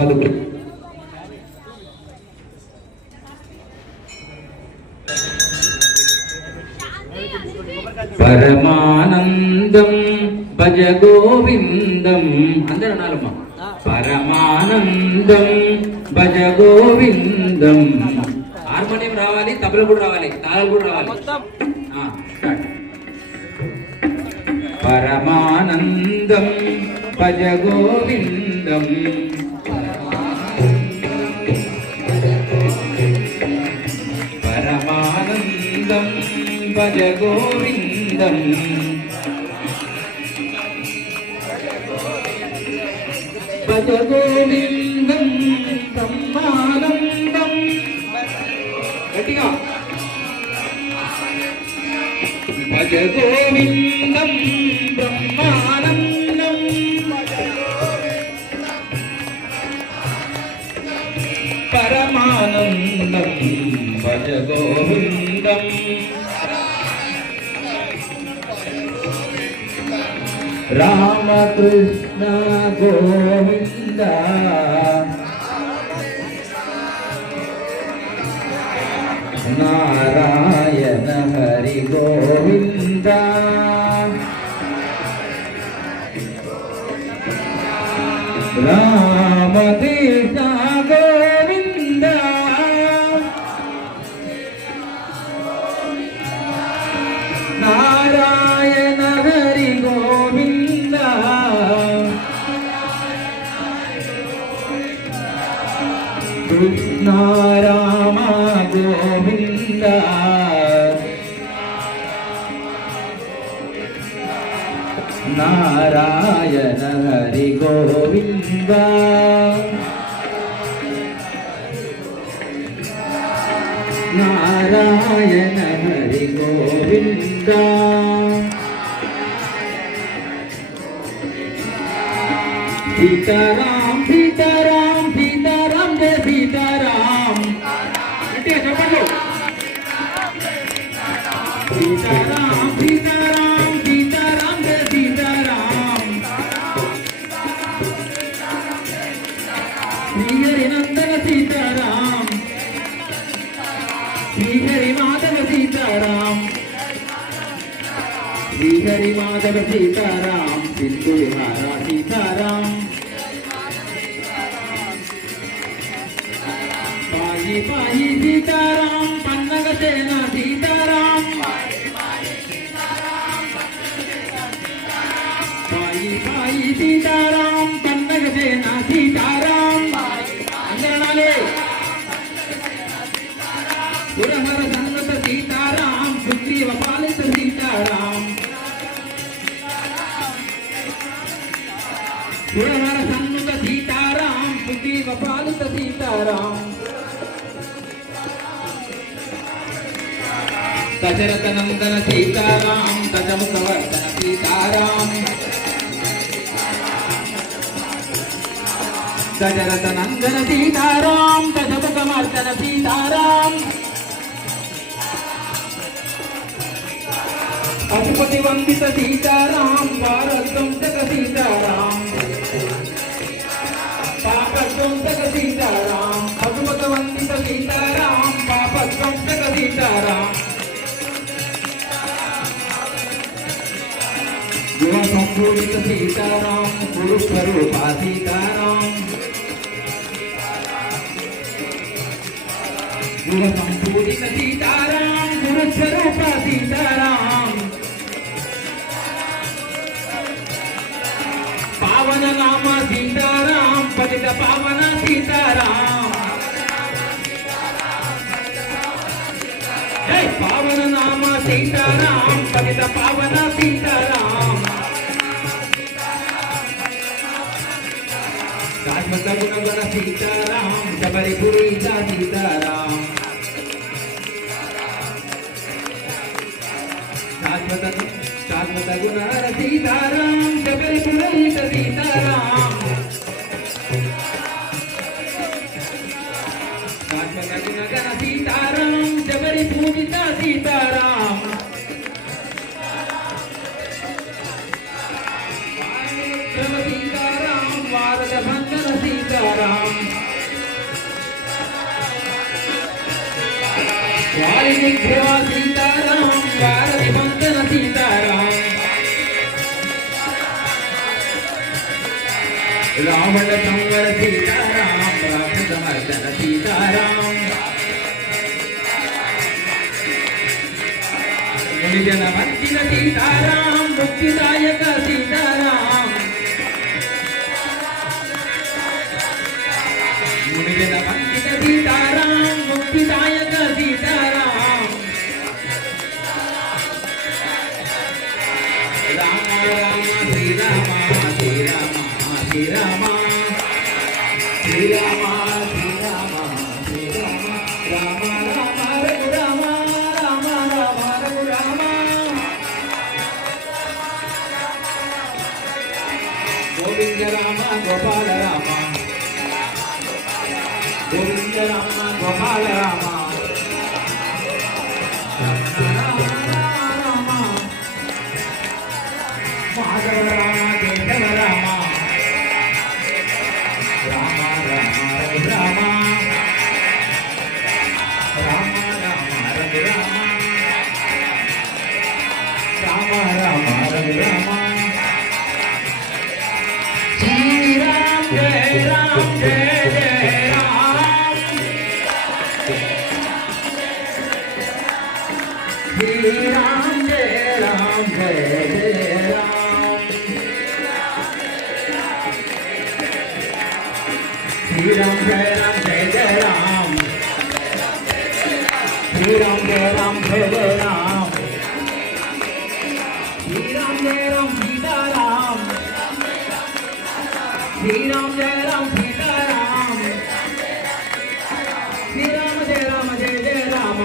పాదుకులు. పరమానందం భజ గోవిందం అందరూ అనాలమ్మా. పరమానందం భజ గోవిందం. హార్మోనియం రావాలి, తబల కూడా రావాలి, తాళాలు కూడా రావాలి. పరమానందం భజ గోవిందం. పరమానందం భజ గోవిందం. భజ గోవిందం బ్రహ్మానందం. గట్టిగా భజ గోవిందం బ్రహ్మానందం. పరమానందం భజ గోవిందం. రామకృష్ణ గోవింద నారాయణ హరి గోవింద. రామకృష్ణ గోవింద. నారాయణ హరి గోవింద. కృష్ణ రామ గోవింద. నారాయణ హరి గోవింద. నారాయణ హరి గోవింద. సీతారాం సీతారాం సీతారాం జయ సీతారాం. అంటే చెప్పండి. సీతారాం సీతారాం సీతారాం జయ సీతారాం. శ్రీహరి నందన సీతారాం. శ్రీహరి మాధవ సీతారాం. శ్రీహరి మాధవ సీతారాం. సింధు విహార సీతారాం. పాయి పాయి సీతారాం. పన్నగ సేన సీతారాం. పాయి పాయి సీతారాం. పన్నగ సేన సీతారాం. అందరణాలే. పురహర సన్నత సీతారాం. సుగ్రీవ పాలిత సీతారాం. పురహర సన్నత సీతారాం. సుగ్రీవ పాలిత సీతారాం. దశరథ నందన సీతారాం. దశముఖ వర్ధన సీతారాం. దశరథ నందన సీతారాం. దశముఖ వర్ధన సీతారాం. పశుపతి వందిత సీతారాం. భారద్వంశక సీతారాం. పాపద్వంశక సీతారాం. పశుపత వందిత సీతారాం. పాపద్వంశక సీతారాం. యువ సంపూరిత సీతారాం. గురు స్వరూప సీతారాం. యువ సంపూరిత సీతారాం. గురు స్వరూప సీతారాం. పావన నామ సీతారాం. పతిత పావన సీతారాం. జై పావన నామ సీతారాం. పతిత పావన సీతారాం. శాశ్వత గుణగణ సీతారాం. శబరి పురీత సీతారాం. శాశ్వత గుణగణ సీతారాం. శబరి పురీత సీతారాం. శాశ్వత గుణగణ సీతారాం. శబరి పూజిత సీతారాం. సీతారాం. వారద బంధన సీతారాం. వారిని దేవా సీతారాం వారధి వందన సీతారాం రావణ సంవర సీతారాం రాక్షస మర్దన సీతారాం మునిజన వందిన సీతారాం ముక్తిదాయక సీతారాం మునిజన వందిన సీతారాం ముక్తిదాయక సీతారాం రామ రామ శ్రీరామ శ్రీరామ శ్రీరామ శ్రీరామ శ్రీరామ శ్రీరామ రామ రామ రఘురామ రామ రామ రఘురామ గోవింద రామ గోపాల రామ గోవింద రామ గోపాల రామ మాధవ రామ కేశవ రామ రామ రామ రఘురామ రామ రామ రఘురామ రామ రామ రఘురామ శ్రీరామ జయ రామ జయ జయ రామ శ్రీరామ జయ రామ జయ జయ రామ శ్రీరామ జయ రామ జయ జయ రామ శ్రీరామ జయ రామ జయ జయ రామ శ్రీరామ జయ రామ సీతారాం శ్రీరామ జయ రామ సీతారాం శ్రీరామ జయ రామ జయ జయ రామ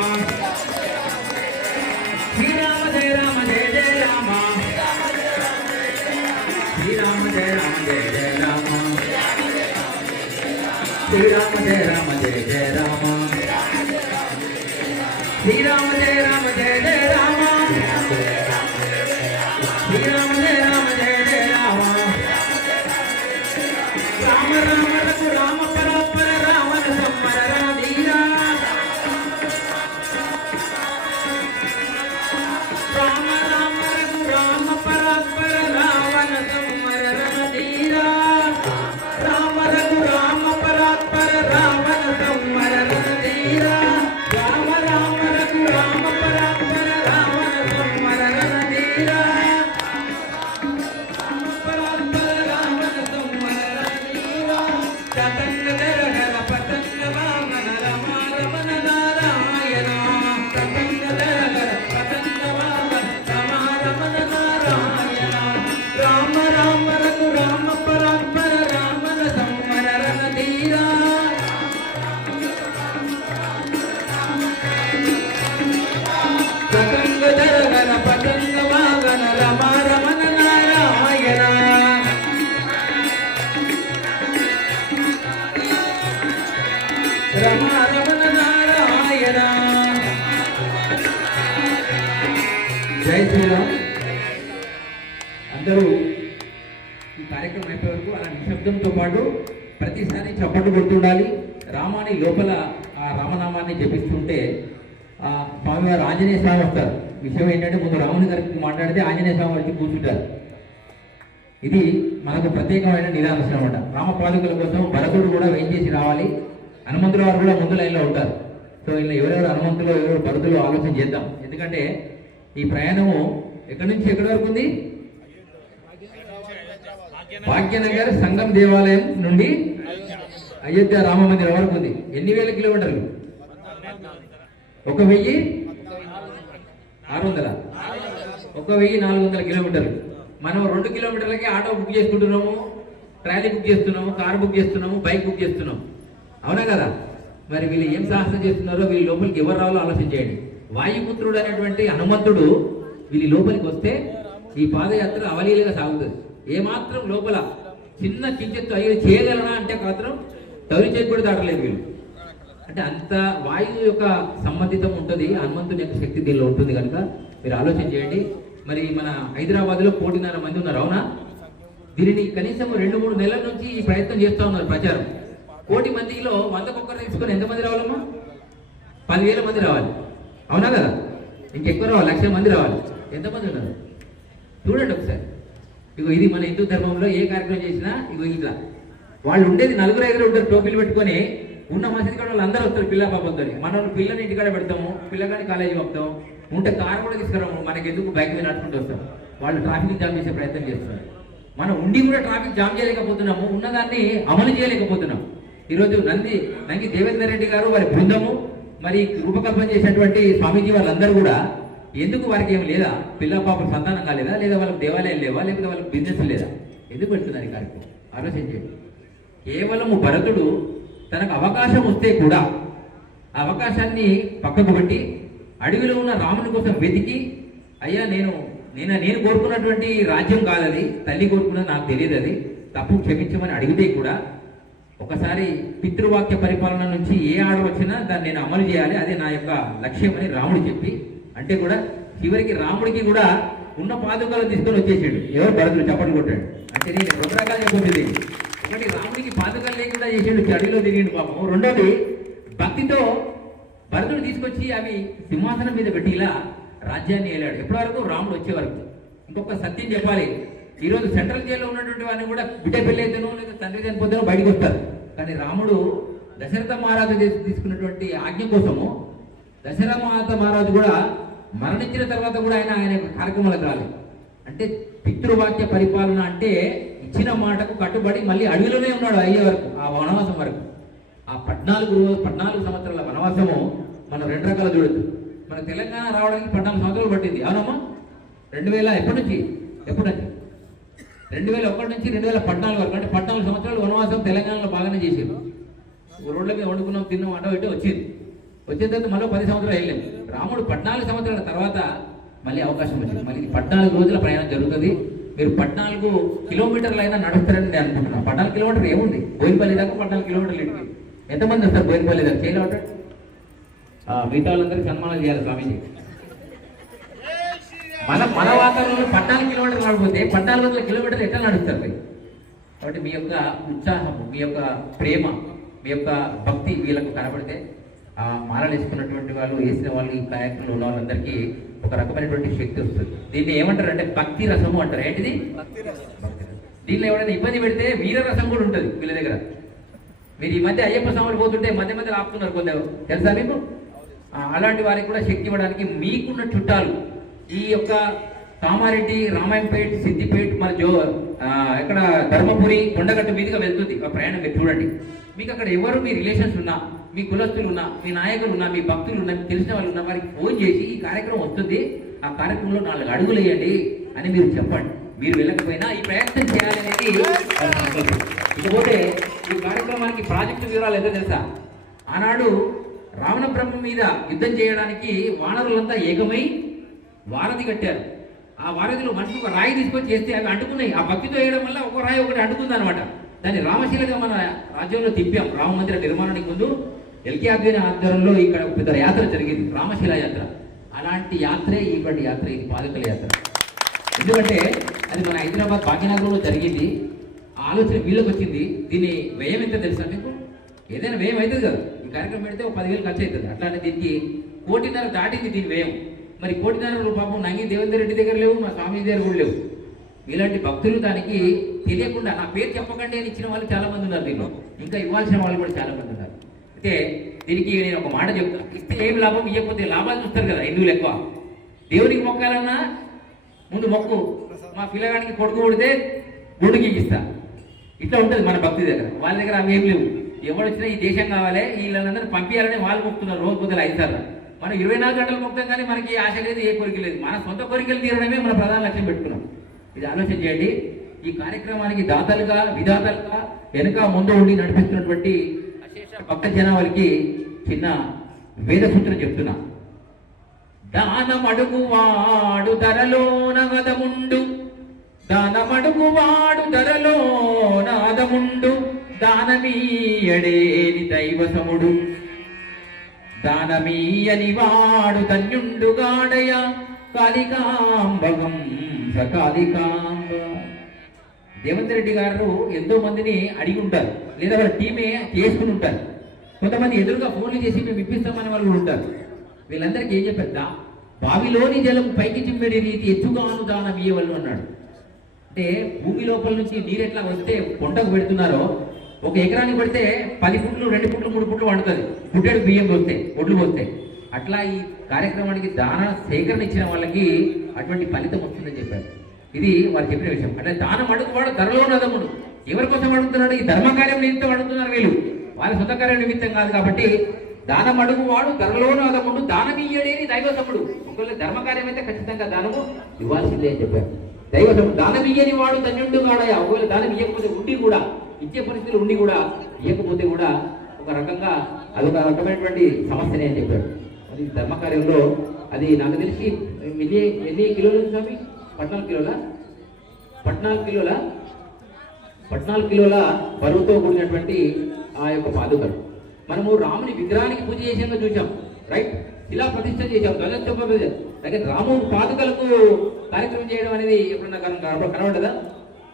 శ్రీరామ జయ రామ జయ జయ రామ శ్రీరామ జయ రామ జయ జయ రామ శ్రీరామ జయ రామ జయ జయ రామ శ్రీరామ జయ రామ జయ జయ రామ శ్రీరామ జయ రామ జయ జయ రామ రామ రామ రఘు రామ పరాపర రావణ సంవర రాధీరా రామ రామ రఘు రామ పరాపర రావణ సంవర రాధీరా రామ రఘు రామ పరాపర రావణ సంవర రాధీరా రామ రామ రఘు రామ పరాపర రావణ సంవర రాధీరా పతంగ దరహర పతంగ వామన రమ రమణ నారాయణ పతంగ దరహర పతంగ వామన రమ రమణ నారాయణ రామ రామ రఘు రామ పరాత్పర రామన సంవర రణధీరా పతంగ దరహర పతంగ వామన రమ రమణ నారాయణ రమ రమణ నారాయణ జై శ్రీరామ్. అందరూ ఈ కార్యక్రమం అయిపోయే వరకు అలా నిశ్శబ్దంతో పాటు ప్రతిసారి చప్పట్లు కొడుతుండాలి. రామాని లోపల ఆ రామనామాన్ని జపిస్తుంటే ఆ స్వామివారు ఆంజనేయ స్వామి వస్తారు. విషయం ఏంటంటే ముందు రాముని గారికి మాట్లాడితే ఆంజనేయ స్వామి వచ్చి కూర్చుంటారు. ఇది మనకు ప్రత్యేకమైన నిదానం అన్నమాట. రామపాదుకల కోసం భరతుడు కూడా వేయించేసి రావాలి. హనుమంతుల వారు కూడా ముందు లైన్లో ఉంటారు. సో ఇలా ఎవరెవరు హనుమంతులు ఎవరెవరు భరతులు ఆలోచన చేద్దాం. ఎందుకంటే ఈ ప్రయాణము ఎక్కడి నుంచి ఎక్కడి వరకు ఉంది? భాగ్యనగర్ సంగం దేవాలయం నుండి అయోధ్య రామ మందిరం వరకు ఉంది. ఎన్ని వేల కిలోమీటర్లు? 1600 1400 కిలోమీటర్లు. మనం 2 కిలోమీటర్లకి ఆటో బుక్ చేసుకుంటున్నాము, ట్రాలీ బుక్ చేస్తున్నాము, కార్ బుక్ చేస్తున్నాము, బైక్ బుక్ చేస్తున్నాము. అవునా కదా? మరి వీళ్ళు ఏం సాహసం చేస్తున్నారో, వీళ్ళ లోపలికి ఎవరు రావాలో ఆలోచన చేయండి. వాయుపుత్రుడు అనేటువంటి హనుమంతుడు వీళ్ళ లోపలికి వస్తే ఈ పాదయాత్ర అవలీలుగా సాగుతుంది. ఏమాత్రం లోపల చిన్న కించెత్తు అయ్యో చేయగలనా అంటే మాత్రం తౌరి చేతి కూడా దాటలేదు వీళ్ళు. అంటే అంత వాయువు యొక్క సంబంధితం ఉంటుంది, హనుమంతుని యొక్క శక్తి దీనిలో ఉంటుంది. కనుక మీరు ఆలోచన చేయండి. మరి మన హైదరాబాద్లో 1.5 మంది ఉన్నారు. అవునా? దీనిని కనీసం 2-3 నెలల నుంచి ఈ ప్రయత్నం చేస్తూ ఉన్నారు ప్రచారం. 1 కోటి మందిలో 100 ఒక్కరు తీసుకొని ఎంతమంది రావాలమ్మా? 10,000 మంది రావాలి. అవునా కదా? ఇంకెక్కువ రావాలి, 1,00,000 మంది రావాలి. ఎంతమంది ఉన్నారు చూడండి ఒకసారి. ఇగో ఇది మన హిందూ ధర్మంలో ఏ కార్యక్రమం చేసినా ఇగో ఇట్లా వాళ్ళు ఉండేది 4-5 ఉంటారు, టోపీలు పెట్టుకొని. ఉన్న మసీదు కాడ వాళ్ళు అందరూ వస్తారు పిల్ల పాపంతో. మనం పిల్లని ఇంటికాడ పెడతాము, పిల్లగాని కాలేజీ పంపుతాం, ఉంటే కారు కూడా తీసుకురాము, మనకి ఎందుకు బైక్ మీద నడుచుకుంటూ వస్తాం. వాళ్ళు ట్రాఫిక్ జామ్ చేసే ప్రయత్నం చేస్తున్నారు. మనం ఉండి కూడా ట్రాఫిక్ జామ్ చేయలేకపోతున్నాము, ఉన్నదాన్ని అమలు చేయలేకపోతున్నాం. ఈరోజు నంగి దేవేందర్ రెడ్డి గారు వారి బృందము మరి రూపకల్పన చేసినటువంటి స్వామీజీ వాళ్ళందరూ కూడా ఎందుకు వారికి ఏం లేదా, పిల్ల పాప సంతానం కాలేదా, లేదా వాళ్ళకి దేవాలయం లేవా, లేకపోతే వాళ్ళకి బిజినెస్ లేదా, ఎందుకు పెడుతున్నారు ఈ కార్యక్రమం? ఆలోచించండి. కేవలము భరతుడు తనకు అవకాశం వస్తే కూడా ఆ అవకాశాన్ని పక్కకు పెట్టి అడవిలో ఉన్న రాముని కోసం వెతికి, అయ్యా నేను కోరుకున్నటువంటి రాజ్యం కాదది, తల్లి కోరుకున్నది నాకు తెలియదు, అది తప్పు క్షమించమని అడిగితే కూడా ఒకసారి పితృవాక్య పరిపాలన నుంచి ఏ ఆర్డర్ వచ్చినా దాన్ని నేను అమలు చేయాలి, అదే నా యొక్క లక్ష్యం అని రాముడు చెప్పి, అంటే కూడా చివరికి రాముడికి కూడా ఉన్న పాదుకలు తీసుకొని వచ్చేసాడు. ఎవరు భరతుడు చప్పట్లు కొట్టాడు. అంటే నేను 2 రకాలు చెప్పొచ్చింది. ఒకటి, రాముడికి పాదుకలు లేకుండా చేసాడు, అడవిలో తిరిగిండు పాపం. రెండోది, భక్తితో భరతుడు తీసుకొచ్చి అవి సింహాసనం మీద పెట్టి ఇలా రాజ్యాన్ని ఏలాడు. ఎప్పటి వరకు? రాముడు వచ్చే వరకు. ఇంకొక సత్యం చెప్పాలి, ఈరోజు సెంట్రల్ జైల్లో ఉన్నటువంటి వారిని కూడా బిడ్డ పెళ్ళి అయితేనో లేదా తండ్రి చనిపోతేనో బయటకు వస్తారు. కానీ రాముడు దశరథ మహారాజు తీసుకున్నటువంటి ఆజ్ఞ కోసము దశరథ మహారాజు కూడా మరణించిన తర్వాత కూడా ఆయన కార్యక్రమాలకు రాలేదు. అంటే పితృవాక్య పరిపాలన అంటే ఇచ్చిన మాటకు కట్టుబడి మళ్ళీ అడవిలోనే ఉన్నాడు అయ్యే వరకు, ఆ వనవాసం వరకు. ఆ 14 సంవత్సరాల వనవాసము మనం 2 రకాలు చూడొచ్చు. మన తెలంగాణ రావడానికి 14 సంవత్సరాలు పట్టింది. అవునమ్మా? 2000 ఎప్పటి నుంచి 2001 నుంచి 2014 వరకు, అంటే 14 సంవత్సరాలు వనవాసం తెలంగాణలో బాగానే చేసారు. రోడ్ల మీద వండుకున్నాం, తిన్నాం, అటో ఇటో వచ్చింది. వచ్చిన తర్వాత మళ్ళీ 10 సంవత్సరాలు వెళ్ళాం. రాముడు 14 సంవత్సరాల తర్వాత మళ్ళీ అవకాశం వచ్చింది. మళ్ళీ 14 రోజుల ప్రయాణం జరుగుతుంది. మీరు 14 కిలోమీటర్లు అయినా నడుస్తారని నేను అనుకుంటున్నాను. 14 కిలోమీటర్లు ఏముంది, బోయినపల్లి దాకా 14 కిలోమీటర్లు ఇంటికి. ఎంతమంది వస్తారు బోయినపల్లి దాకా? చేయలేవట. మిగతా వాళ్ళందరికీ సన్మానాలు చేయాలి స్వామీజీ. మన వాతావరణంలో 14 కిలోమీటర్లు నడిపోతే 1400 కిలోమీటర్లు ఎట్లా నడుస్తారు? కాబట్టి మీ యొక్క ఉత్సాహం, మీ యొక్క ప్రేమ, మీ యొక్క భక్తి వీళ్ళకు కనబడితే ఆ మాలలు వేసుకున్నటువంటి వాళ్ళు, వేసిన వాళ్ళు, ఈ కార్యక్రమంలో ఉన్న వాళ్ళందరికీ ఒక రకమైనటువంటి శక్తి వస్తుంది. దీన్ని ఏమంటారు అంటే భక్తి రసము అంటారు. ఏంటిది? దీనిలో ఎవరైనా ఇబ్బంది పెడితే వీర రసం కూడా ఉంటుంది వీళ్ళ దగ్గర. మీరు ఈ మధ్య అయ్యప్ప స్వాములు పోతుంటే మధ్య ఆపుతున్నారు కొందరు, తెలుసా మీకు? అలాంటి వారికి కూడా శక్తి ఇవ్వడానికి మీకున్న చుట్టాలు ఈ యొక్క కామారెడ్డి, రామాయంపేట్, సిద్దిపేట్, మన ఎక్కడ ధర్మపురి, కొండగట్టు మీదుగా వెళ్తుంది ఆ ప్రయాణం. మీరు చూడండి, మీకు అక్కడ ఎవరు మీ రిలేషన్స్ ఉన్నా, మీ కులస్తులు ఉన్నా, మీ నాయకులు ఉన్నా, మీ భక్తులు ఉన్నా, మీకు తెలిసిన వాళ్ళు ఉన్నా, వారికి ఫోన్ చేసి ఈ కార్యక్రమం వస్తుంది, ఆ కార్యక్రమంలో 4 అడుగులు వేయండి అని మీరు చెప్పండి. మీరు వెళ్ళకపోయినా ఈ ప్రయత్నం చేయాలనేది. ఇకపోతే ఈ కార్యక్రమానికి ప్రాజెక్టు వివరాలు ఎంత తెలుసా? ఆనాడు రావణ బ్రహ్మ మీద యుద్ధం చేయడానికి వానరులంతా ఏకమై వారధి కట్టారు. ఆ వారధిలో మనిషి ఒక రాయి తీసుకొని చేస్తే అవి అంటుకున్నాయి. ఆ భక్తితో వేయడం వల్ల ఒక రాయి ఒకటి అంటుకుంది అనమాట. దాన్ని రామశిలగా మన రాజ్యంలో తిప్పాం. రామ మందిర నిర్మాణానికి ముందు ఎల్కే ఆధ్వర్యంలో ఇక్కడ పెద్ద యాత్ర జరిగింది, రామశిల యాత్ర. అలాంటి యాత్రే ఇప్పటి యాత్ర, ఇది పాదకల యాత్ర. ఎందుకంటే అది మన హైదరాబాద్ భాగ్యనగరంలో జరిగింది. ఆలోచన వీళ్ళకి వచ్చింది. దీని వ్యయం ఎంత తెలుసా మీకు? ఏదైనా వ్యయం అవుతుంది కదా, ఈ కార్యక్రమం పెడితే ఒక 10,000 ఖర్చు అవుతుంది. అట్లానే దీనికి 1.5 కోటి దాటింది దీని వ్యయం. మరి 1.5 కోటి పాపం నంగి దేవేందర్ రెడ్డి దగ్గర లేవు, మా స్వామి దగ్గర కూడా లేవు. ఇలాంటి భక్తులు దానికి తెలియకుండా నా పేరు చెప్పకండి అని ఇచ్చిన వాళ్ళు చాలా మంది ఉన్నారు. దీనిలో ఇంకా ఇవ్వాల్సిన వాళ్ళు కూడా చాలా మంది ఉన్నారు. అయితే దీనికి నేను ఒక మాట చెప్తాను, ఇస్తే ఏం లాభం, ఇవ్వకపోతే లాభాలు చూస్తారు కదా హిందువులు ఎక్కువ. దేవునికి మొక్కాలన్నా ముందు మొక్కు, మా పిల్లగానికి కొడుకు కొడితే గుడికి ఇస్తా, ఇట్లా ఉంటుంది మన భక్తి దగ్గర. వాళ్ళ దగ్గర అవి ఏం లేవు. ఎవరు వచ్చినా ఈ దేశం కావాలి, వీళ్ళందరూ పంపించాలని వాళ్ళు మొక్కుతున్నారు. రోజు పొద్దులు 5 సార్లు. మనం 24 గంటలు మొక్తాం, కానీ మనకి ఆశ లేదు, ఏ కోరిక లేదు. మన సొంత కోరికలు తీరడమే మన ప్రధాన లక్ష్యం పెట్టుకున్నాం. ఇది ఆలోచన చేయండి. ఈ కార్యక్రమానికి దాతలుగా, విధాతలుగా వెనుక ముందు ఉండి నడిపిస్తున్నటువంటి అశేష భక్త జనాలకి చిన్న వేద సూత్రం చెప్తున్నా. దానమడుగువాడు ధరలోన అదముండు, దానమడుగువాడు ధరలోన అదముండు, దానమీయడేని దైవసముడు, దానమీయని వాడు ధన్యుండుగాడయ, కాళికాంబగం సకాళికాంబ. దేవేందర్ రెడ్డి గారు ఎంతో మందిని అడిగి ఉంటారు, లేదా వాళ్ళ టీమే చేసుకుని ఉంటారు. కొంతమంది ఎదురుగా ఫోన్లు చేసి మేము ఇప్పిస్తామని వాళ్ళు ఉంటారు. వీళ్ళందరికీ ఏం చెప్పేద్దా, బావిలోని జలం పైకి చిమ్మెడి రీతి ఎత్తుగా అనుదానం ఇయ్యవల్లు అన్నాడు. అంటే భూమి లోపల నుంచి నీరు ఎట్లా వస్తే పొంటకు పెడుతున్నారో, ఒక ఎకరానికి పెడితే 10 ఫుట్లు 2 ఫుట్లు 3 ఫుట్లు వండుతుంది, గుడ్డెడు బియ్యం పోస్తే ఒడ్లు పోస్తే. అట్లా ఈ కార్యక్రమానికి దాన సేకరణ ఇచ్చిన వాళ్ళకి అటువంటి ఫలితం వస్తుందని చెప్పారు. ఇది వారు చెప్పిన విషయం. అంటే దానం అడుగువాడు ధరలో నదముడు. ఎవరి కోసం అడుగుతున్నాడు? ఈ ధర్మకార్యం నిమిత్తం అడుగుతున్నారు వీళ్ళు, వాళ్ళ సొంత కార్యం నిమిత్తం కాదు. కాబట్టి దానం అడుగువాడు ధరలోను అదముడు, దానం ఇయ్యడేని దైవసముడు. ఒకవేళ ధర్మకార్యం అయితే ఖచ్చితంగా దానము ఇవ్వాల్సిందే అని చెప్పారు. దైవసముడు దానం ఇయ్యని వాడు ధన్యుడు కాడయా. ఒకవేళ దానం ఇవ్వకపోతే ఉండి కూడా, ఇచ్చే పరిస్థితులు ఉండి కూడా ఇవ్వకపోతే కూడా ఒక రకంగా అదొక రకమైనటువంటి సమస్యనే అని చెప్పారు. అది ధర్మకార్యంలో అది నాకు తెలిసి ఎన్ని కిలోలు స్వామి? 14 కిలోల బరువుతో కూడినటువంటి ఆ యొక్క పాదుకలు. మనము రాముని విగ్రహానికి పూజ చేసేందుకు చూసాం, రైట్? ఇలా ప్రతిష్ట చేసాం, ధ్వజస్తంభ దగ్గర రాముని పాదుకలకు కార్యక్రమం చేయడం అనేది ఎప్పుడన్నా కనబడ్డదా?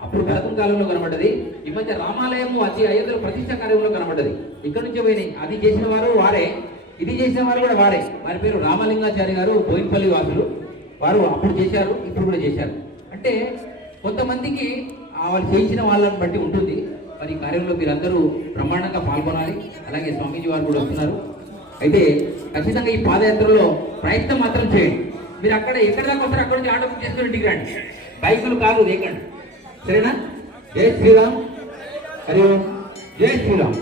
అప్పుడు భరతం కాలంలో కనబడ్డది. ఈ మధ్య రామాలయము వచ్చి అయోధ్యలో ప్రతిష్ట కార్యంలో కనబడ్డది. ఇక్కడ నుంచే పోయినాయి. అది చేసిన వారు వారే, ఇది చేసిన వారు కూడా వారే. వారి పేరు రామలింగాచారి గారు, బోయినపల్లి వాసులు. వారు అప్పుడు చేశారు, ఇప్పుడు కూడా చేశారు. అంటే కొంతమందికి వాళ్ళు చేయించిన వాళ్ళని బట్టి ఉంటుంది. మరి ఈ కార్యంలో మీరందరూ బ్రహ్మాండంగా పాల్గొనాలి. అలాగే స్వామీజీ వారు కూడా వస్తున్నారు. అయితే ఖచ్చితంగా ఈ పాదయాత్రలో ప్రయత్నం మాత్రం చేయండి. మీరు అక్కడ ఎక్కడ దాకా వస్తారు అక్కడ నుంచి ఆటో బుక్ చేసుకుని ఇంటికి రండి, బైకులు కాదు లేకండి, సరేనా? జై శ్రీరామ్. హరి ఓం. జై శ్రీరామ్.